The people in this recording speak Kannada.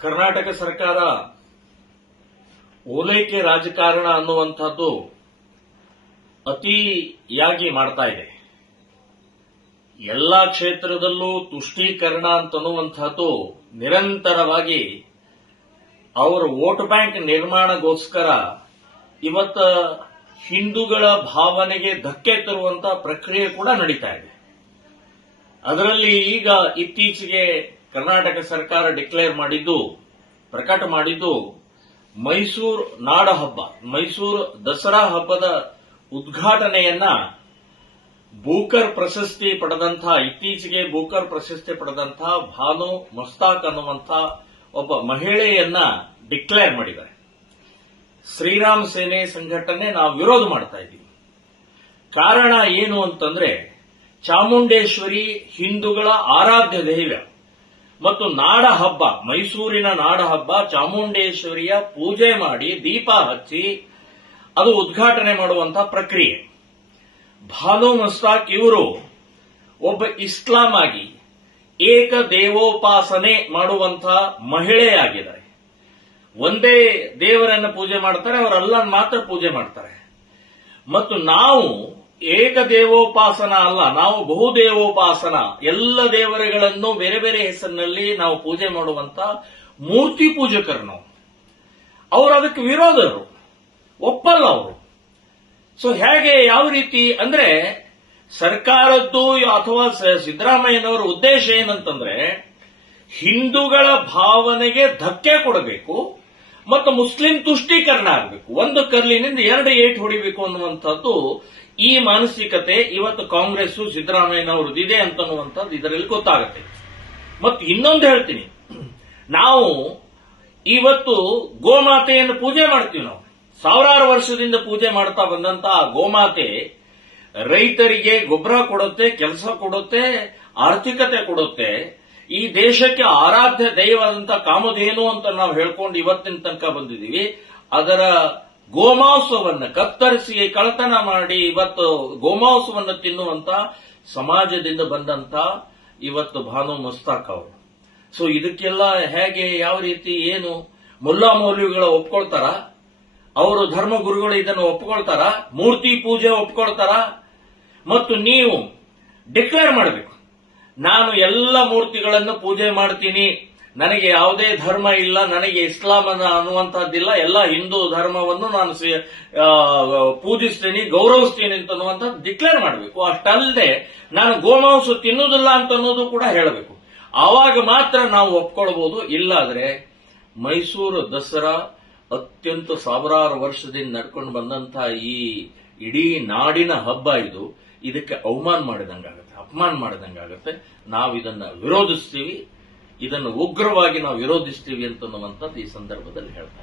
ಕರ್ನಾಟಕ ಸರ್ಕಾರ ಓಲೈಕೆ ರಾಜಕಾರಣ ಅನ್ನುವಂಥದ್ದು ಅತಿಯಾಗಿ ಮಾಡ್ತಾ ಇದೆ. ಎಲ್ಲಾ ಕ್ಷೇತ್ರದಲ್ಲೂ ತುಷ್ಟೀಕರಣ ಅಂತನ್ನುವಂಥದ್ದು ನಿರಂತರವಾಗಿ ಅವರ ವೋಟ್ ಬ್ಯಾಂಕ್ ನಿರ್ಮಾಣಗೋಸ್ಕರ ಇವತ್ತ ಹಿಂದೂಗಳ ಭಾವನೆಗೆ ಧಕ್ಕೆ ತರುವಂತ ಪ್ರಕ್ರಿಯೆ ಕೂಡ ನಡೀತಾ ಇದೆ. ಅದರಲ್ಲಿ ಈಗ ಇತ್ತೀಚೆಗೆ ಕರ್ನಾಟಕ ಸರ್ಕಾರ ಡಿಕ್ಲೇರ್ ಮಾಡಿದ್ದು, ಪ್ರಕಟ ಮಾಡಿದ್ದು ಮೈಸೂರು ನಾಡ ಹಬ್ಬ. ಮೈಸೂರು ದಸರಾ ಹಬ್ಬದ ಉದ್ಘಾಟನೆಯನ್ನ ಬೂಕರ್ ಪ್ರಶಸ್ತಿ ಪಡೆದಂತಹ ಇತ್ತೀಚೆಗೆ ಬೂಕರ್ ಪ್ರಶಸ್ತಿ ಪಡೆದಂತಹ ಭಾನು ಮುಸ್ತಾಕ್ ಅನ್ನುವಂಥ ಒಬ್ಬ ಮಹಿಳೆಯನ್ನ ಡಿಕ್ಲೇರ್ ಮಾಡಿದ್ದಾರೆ. ಶ್ರೀರಾಮ್ ಸೇನೆ ಸಂಘಟನೆ ನಾವು ವಿರೋಧ ಮಾಡ್ತಾ ಇದ್ದೀವಿ. ಕಾರಣ ಏನು ಅಂತಂದ್ರೆ ಚಾಮುಂಡೇಶ್ವರಿ ಹಿಂದೂಗಳ ಆರಾಧ್ಯ ದೈವ. ಮತ್ತು ನಾಡ ಹಬ್ಬ, ಮೈಸೂರಿನ ನಾಡ ಹಬ್ಬ, ಚಾಮುಂಡೇಶ್ವರಿಯ ಪೂಜೆ ಮಾಡಿ ದೀಪ ಹಚ್ಚಿ ಅದು ಉದ್ಘಾಟನೆ ಮಾಡುವಂತಹ ಪ್ರಕ್ರಿಯೆ. ಭಾನು ಮುಸ್ತಾಕ್ ಇವರು ಒಬ್ಬ ಇಸ್ಲಾಂ ಆಗಿ ಏಕ ದೇವೋಪಾಸನೆ ಮಾಡುವಂತ ಮಹಿಳೆಯಾಗಿದ್ದಾರೆ. ಒಂದೇ ದೇವರನ್ನು ಪೂಜೆ ಮಾಡ್ತಾರೆ ಅವರು ಅಲ್ಲನ್ ಮಾತ್ರ ಪೂಜೆ ಮಾಡ್ತಾರೆ. ಮತ್ತು ನಾವು ಏಕ ದೇವೋಪಾಸನ ಅಲ್ಲ, ನಾವು ಬಹುದೇವೋಪಾಸನ ಎಲ್ಲ ದೇವರುಗಳನ್ನು ಬೇರೆ ಬೇರೆ ಹೆಸರಿನಲ್ಲಿ ನಾವು ಪೂಜೆ ಮಾಡುವಂತ ಮೂರ್ತಿ ಪೂಜಕರು ನಾವು. ಅವರು ಅದಕ್ಕೆ ವಿರೋಧರು, ಒಪ್ಪಲ್ಲ ಅವರು. ಸೊ ಹೇಗೆ ಯಾವ ರೀತಿ ಅಂದ್ರೆ, ಸರ್ಕಾರದ್ದು ಅಥವಾ ಸಿದ್ದರಾಮಯ್ಯನವರ ಉದ್ದೇಶ ಏನಂತಂದ್ರೆ, ಹಿಂದೂಗಳ ಭಾವನೆಗೆ ಧಕ್ಕೆ ಕೊಡಬೇಕು ಮತ್ತು ಮುಸ್ಲಿಂ ತುಷ್ಟೀಕರಣ ಆಗಬೇಕು ಒಂದು ಕರ್ಲಿನಿಂದ ಎರಡು ಏಟ್ ಹೊಡಿಬೇಕು ಅನ್ನುವಂಥದ್ದು ಈ ಮಾನಸಿಕತೆ ಇವತ್ತು ಕಾಂಗ್ರೆಸ್ ಸಿದ್ದರಾಮಯ್ಯನವ್ರದ್ದು ಇದೆ ಅಂತನ್ನುವಂಥದ್ದು ಇದರಲ್ಲಿ ಗೊತ್ತಾಗುತ್ತೆ. ಮತ್ತು ಇನ್ನೊಂದು ಹೇಳ್ತೀನಿ. ನಾವು ಇವತ್ತು ಗೋಮಾತೆಯನ್ನು ಪೂಜೆ ಮಾಡ್ತೀವಿ ನಾವು. ಸಾವಿರಾರು ವರ್ಷದಿಂದ ಪೂಜೆ ಮಾಡ್ತಾ ಬಂದಂತ ಆ ಗೋಮಾತೆ ರೈತರಿಗೆ ಗೊಬ್ಬರ ಕೊಡುತ್ತೆ, ಕೆಲಸ ಕೊಡುತ್ತೆ, ಆರ್ಥಿಕತೆ ಕೊಡುತ್ತೆ. ಈ ದೇಶಕ್ಕೆ ಆರಾಧ್ಯ ದೈವದಂತ ಕಾಮಧೇನು ಅಂತ ನಾವು ಹೇಳ್ಕೊಂಡು ಇವತ್ತಿನ ತನಕ ಬಂದಿದ್ದೀವಿ. ಅದರ ಗೋಮಾಂಸವನ್ನು ಕತ್ತರಿಸಿ ಕಳತನ ಮಾಡಿ ಇವತ್ತು ಗೋಮಾಂಸವನ್ನು ತಿನ್ನುವಂತ ಸಮಾಜದಿಂದ ಬಂದಂತ ಇವತ್ತು ಭಾನು ಮುಸ್ತಾಕ್ ಅವರು. ಸೊ ಇದಕ್ಕೆಲ್ಲ ಹೇಗೆ, ಯಾವ ರೀತಿ, ಏನು, ಮುಲ್ಲಾ ಮೌಲ್ಯಗಳ ಒಪ್ಕೊಳ್ತಾರ? ಅವರು ಧರ್ಮಗುರುಗಳು ಇದನ್ನು ಒಪ್ಕೊಳ್ತಾರ? ಮೂರ್ತಿ ಪೂಜೆ ಒಪ್ಕೊಳ್ತಾರ? ಮತ್ತು ನೀವು ಡಿಕ್ಲೇರ್ ಮಾಡಬೇಕು. ನಾನು ಎಲ್ಲ ಮೂರ್ತಿಗಳನ್ನು ಪೂಜೆ ಮಾಡ್ತೀನಿ. ನನಗೆ ಯಾವುದೇ ಧರ್ಮ ಇಲ್ಲ, ನನಗೆ ಇಸ್ಲಾಂ ಅನ್ನುವಂತಹದ್ದಿಲ್ಲ ಅನ್ನುವಂಥದ್ದಿಲ್ಲ, ಎಲ್ಲ ಹಿಂದೂ ಧರ್ಮವನ್ನು ನಾನು ಪೂಜಿಸ್ತೀನಿ, ಗೌರವಿಸ್ತೀನಿ ಅಂತ ಅನ್ನುವಂಥದ್ದು ಡಿಕ್ಲೇರ್ ಮಾಡಬೇಕು. ಅಷ್ಟಲ್ಲದೆ ನಾನು ಗೋಮಾಂಸ ತಿನ್ನುವುದಿಲ್ಲ ಅಂತ ಅನ್ನೋದು ಕೂಡ ಹೇಳಬೇಕು. ಆವಾಗ ಮಾತ್ರ ನಾವು ಒಪ್ಕೊಳ್ಬಹುದು ಇಲ್ಲಾದ್ರೆ ಮೈಸೂರು ದಸರಾ ಅತ್ಯಂತ ಸಾವಿರಾರು ವರ್ಷದಿಂದ ನಡ್ಕೊಂಡು ಬಂದಂತಹ ಈ ಇಡೀ ನಾಡಿನ ಹಬ್ಬ ಇದು. ಇದಕ್ಕೆ ಅವಮಾನ ಮಾಡಿದಂಗಾಗುತ್ತೆ. ಅಪಮಾನ ಮಾಡಿದಂಗಾಗುತ್ತೆ ನಾವು ಇದನ್ನ ವಿರೋಧಿಸ್ತೀವಿ ಇದನ್ನು ಉಗ್ರವಾಗಿ ನಾವು ವಿರೋಧಿಸ್ತೀವಿ ಅಂತನ್ನುವಂಥದ್ದು ಈ ಸಂದರ್ಭದಲ್ಲಿ ಹೇಳ್ತಾ.